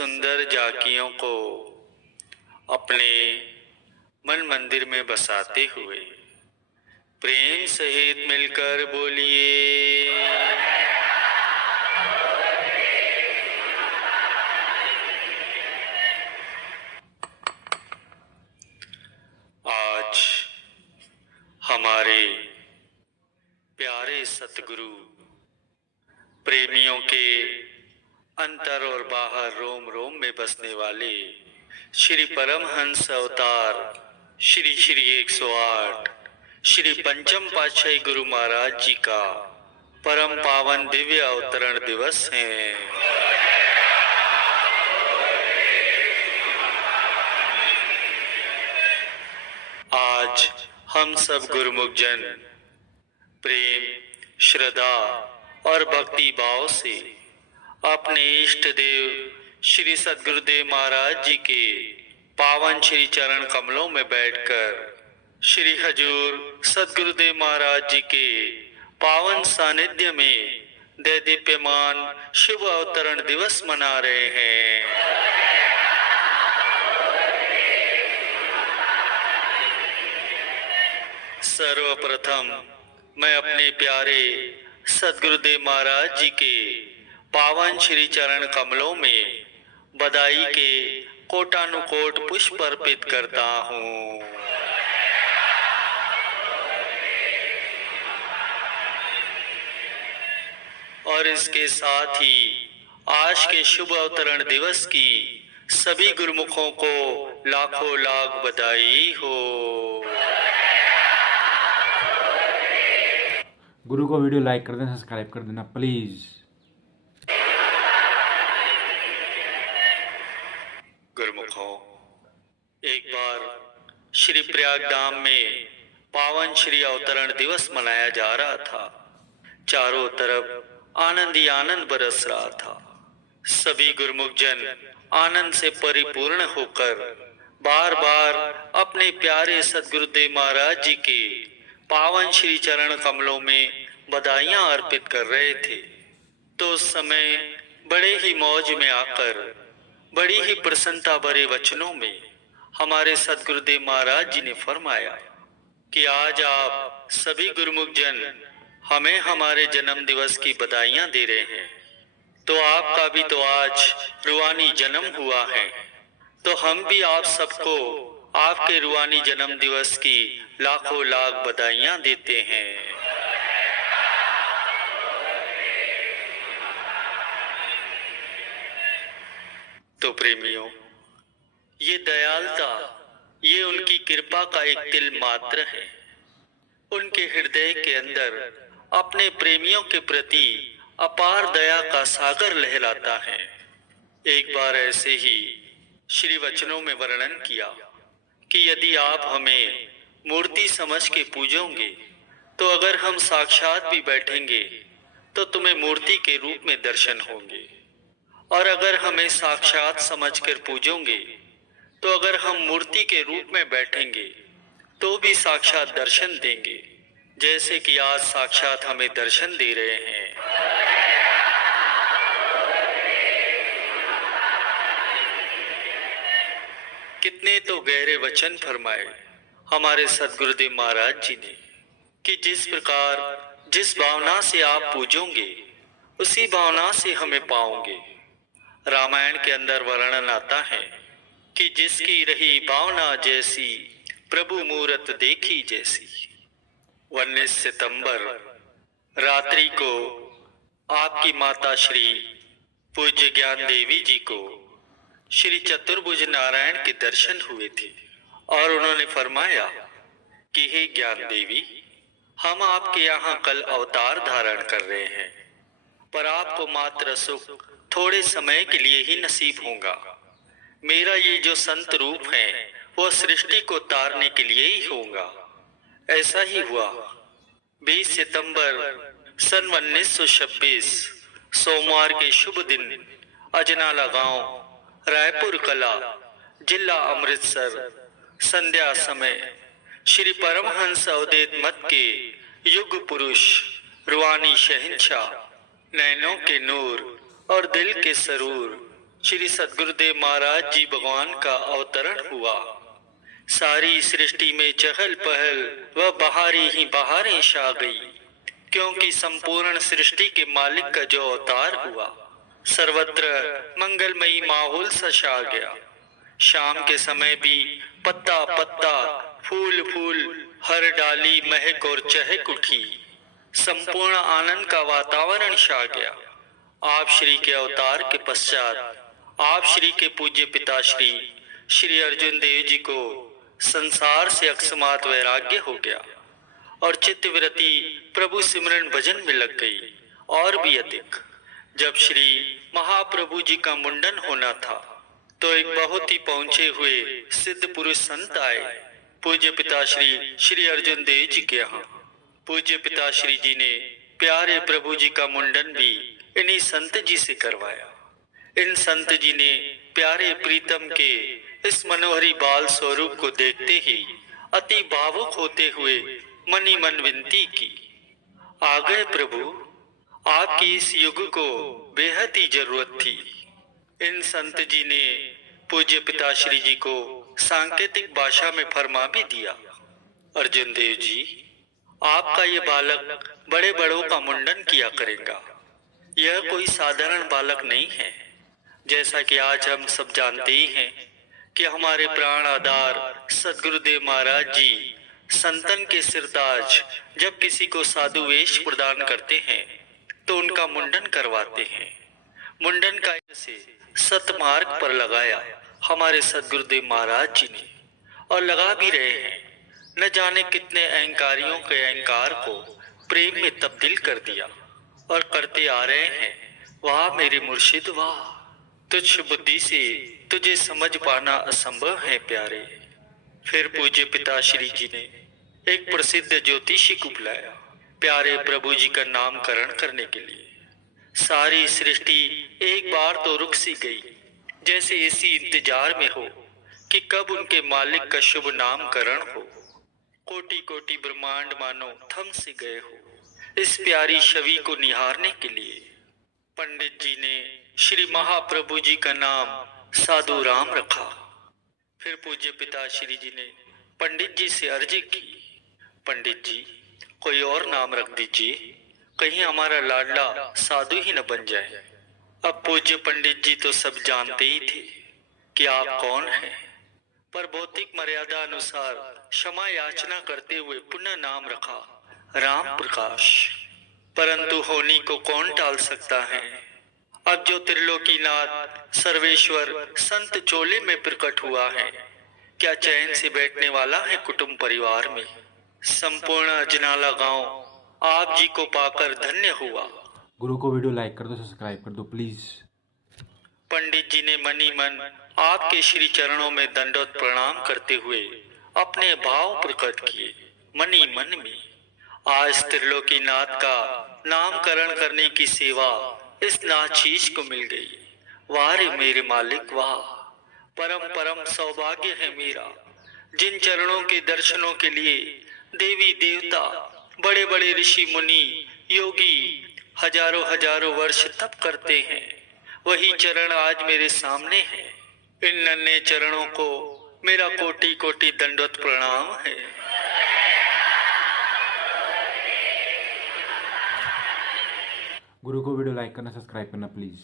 सुंदर झांकियों को अपने मन मंदिर में बसाते हुए प्रेम सहित मिलकर बोलिए। आज हमारे प्यारे सतगुरु प्रेमियों के अंतर और बाहर रोम रोम में बसने वाले श्री परमहंस अवतार श्री श्री 108 श्री पंचम पातशाही गुरु महाराज जी का परम पावन दिव्य अवतरण दिवस है। आज हम सब गुरुमुख जन प्रेम, श्रद्धा और भक्ति भाव से अपने इष्ट देव श्री सद्गुरुदेव महाराज जी के पावन श्री चरण कमलों में बैठकर श्री हजूर सद्गुरुदेव महाराज जी के पावन सानिध्य में दैदीप्यमान शुभ अवतरण दिवस मना रहे हैं। सर्वप्रथम मैं अपने प्यारे सद्गुरुदेव महाराज जी के पावन श्री चरण कमलों में बधाई के कोटानुकोट पुष्प अर्पित करता हूँ। और इसके साथ ही आज के शुभ अवतरण दिवस की सभी गुरुमुखों को लाखों लाख बधाई हो। गुरु को वीडियो लाइक कर देना, सब्सक्राइब कर देना प्लीज। गुरुमुखों, एक बार श्री प्रयाग धाम में पावन श्री अवतरण दिवस मनाया जा रहा था। चारों तरफ आनंद ही आनंद बरस रहा था। सभी गुरुमुख जन आनंद से परिपूर्ण होकर बार बार अपने प्यारे सद्गुरुदेव महाराज जी के पावन श्री चरण कमलों में बधाइयां अर्पित कर रहे थे। तो उस समय बड़े ही मौज में आकर बड़ी ही प्रसन्नता भरे वचनों में हमारे सद्गुरुदेव महाराज जी ने फरमाया कि आज आप सभी गुरुमुख जन हमें हमारे जन्म दिवस की बधाइयां दे रहे हैं, तो आपका भी तो आज रूहानी जन्म हुआ है, तो हम भी आप सबको आपके रूहानी जन्म दिवस की लाखों लाख बधाइयां देते हैं। तो प्रेमियों, ये दयालुता, ये उनकी कृपा का एक तिल मात्र है। उनके हृदय के अंदर अपने प्रेमियों के प्रति अपार दया का सागर लहराता है। एक बार ऐसे ही श्री वचनों में वर्णन किया कि यदि आप हमें मूर्ति समझ के पूजोगे तो अगर हम साक्षात भी बैठेंगे तो तुम्हें मूर्ति के रूप में दर्शन होंगे, और अगर हमें साक्षात समझकर पूजोगे तो अगर हम मूर्ति के रूप में बैठेंगे तो भी साक्षात दर्शन देंगे, जैसे कि आज साक्षात हमें दर्शन दे रहे हैं। कितने तो गहरे वचन फरमाए हमारे सद्गुरुदेव महाराज जी ने कि जिस प्रकार जिस भावना से आप पूजोगे उसी भावना से हमें पाओगे। रामायण के अंदर वर्णन आता है कि जिसकी रही भावना जैसी प्रभु मूरत देखी जैसी। 19 सितंबर रात्रि को आपकी माता श्री पूज्य ज्ञान देवी जी को श्री चतुर्भुज नारायण के दर्शन हुए थे और उन्होंने फरमाया कि हे ज्ञान देवी, हम आपके यहाँ कल अवतार धारण कर रहे हैं, पर आपको मात्र सुख थोड़े समय के लिए ही नसीब होगा। मेरा ये जो संत रूप है वो सृष्टि को तारने के लिए ही होगा। ऐसा ही हुआ। 20 सितंबर सन 1926 सोमवार के शुभ दिन अजनाला गांव, रायपुर कला, जिला अमृतसर, संध्या समय श्री परमहंस अवधेत मत के युग पुरुष, रूहानी शहंशाह, नैनों के नूर और दिल के सरूर, श्री सद्गुरुदेव महाराज जी भगवान का अवतरण हुआ। सारी सृष्टि में चहल पहल व बहारें ही बहारें छा गई, क्योंकि संपूर्ण सृष्टि के मालिक का जो अवतार हुआ, सर्वत्र मंगलमयी माहौल सा छा गया। शाम के समय भी पत्ता पत्ता, फूल फूल, हर डाली महक और चहक उठी। संपूर्ण आनंद का वातावरण छा गया। आप श्री के अवतार के पश्चात आप श्री के पूज्य पिताश्री श्री अर्जुन देव जी को संसार से अकस्मात वैराग्य हो गया और चित्तवृत्ति प्रभु सिमरन भजन में लग गई। और भी अधिक, जब श्री महाप्रभु जी का मुंडन होना था तो एक बहुत ही पहुंचे हुए सिद्ध पुरुष संत आए पूज्य पिताश्री श्री अर्जुन देव जी के यहाँ। पूज्य पिताश्री जी ने प्यारे प्रभु जी का मुंडन भी इन्हीं संत जी से करवाया। इन संत जी ने प्यारे प्रीतम के इस मनोहरी बाल स्वरूप को देखते ही अति भावुक होते हुए मनी मन विनती की, आ गए प्रभु, आपकी इस युग को बेहद ही जरूरत थी। इन संत जी ने पूज्य पिताश्री जी को सांकेतिक भाषा में फरमा भी दिया, अर्जुन देव जी, आपका ये बालक बड़े बड़ों का मुंडन किया करेगा। यह कोई साधारण बालक नहीं है। जैसा कि आज हम सब जानते ही हैं कि हमारे प्राण आधार सद्गुरुदेव महाराज जी संतन के सिरताज जब किसी को साधु वेश प्रदान करते हैं तो उनका मुंडन करवाते हैं। मुंडन का से सतमार्ग पर लगाया हमारे सद्गुरुदेव महाराज जी ने, और लगा भी रहे हैं। न जाने कितने अहंकारियों के अहंकार को प्रेम में तब्दील कर दिया और करते आ रहे हैं। वाह मेरे मुर्शिद वाह, तुझ बुद्धि से तुझे समझ पाना असंभव है प्यारे। फिर पूज्य पिताश्री जी ने एक प्रसिद्ध ज्योतिषी को बुलाया प्यारे प्रभु जी का नामकरण करने के लिए। सारी सृष्टि एक बार तो रुक सी गई, जैसे इसी इंतजार में हो कि कब उनके मालिक का शुभ नामकरण हो। कोटि कोटि ब्रह्मांड मानो थम से गए हो इस प्यारी छवि को निहारने के लिए। पंडित जी ने श्री महाप्रभु जी का नाम साधु राम रखा। फिर पूज्य पिताश्री जी ने पंडित जी से अर्जी की, पंडित जी कोई और नाम रख दीजिए, कहीं हमारा लाडला साधु ही न बन जाए। अब पूज्य पंडित जी तो सब जानते ही थे कि आप कौन हैं, पर भौतिक मर्यादा अनुसार क्षमा याचना करते हुए पुनः नाम रखा राम प्रकाश। परंतु होनी को कौन टाल सकता है। अब जो त्रिलोकीनाथ सर्वेश्वर संत चोले में प्रकट हुआ है, क्या चैन से बैठने वाला है कुटुंब परिवार में। संपूर्ण अजनाला गांव आप जी को पाकर धन्य हुआ। गुरु को वीडियो लाइक कर दो, सब्सक्राइब कर दो प्लीज। पंडित जी ने मनी मन आपके श्री चरणों में दंडवत प्रणाम करते हुए अपने भाव प्रकट किए मनी मन में। आज त्रिलोकीनाथ का नामकरण करने की सेवा इस नाचीज को मिल गई। वाह रे मेरे मालिक वाह, परम परम सौभाग्य है मेरा। जिन चरणों के दर्शनों के लिए देवी देवता, बड़े बड़े ऋषि मुनि, योगी हजारों हजारों वर्ष तप करते हैं, वही चरण आज मेरे सामने हैं। इन नन्हे चरणों को मेरा कोटि कोटि दंडवत प्रणाम है। गुरु को वीडियो लाइक करना, सब्सक्राइब करना प्लीज।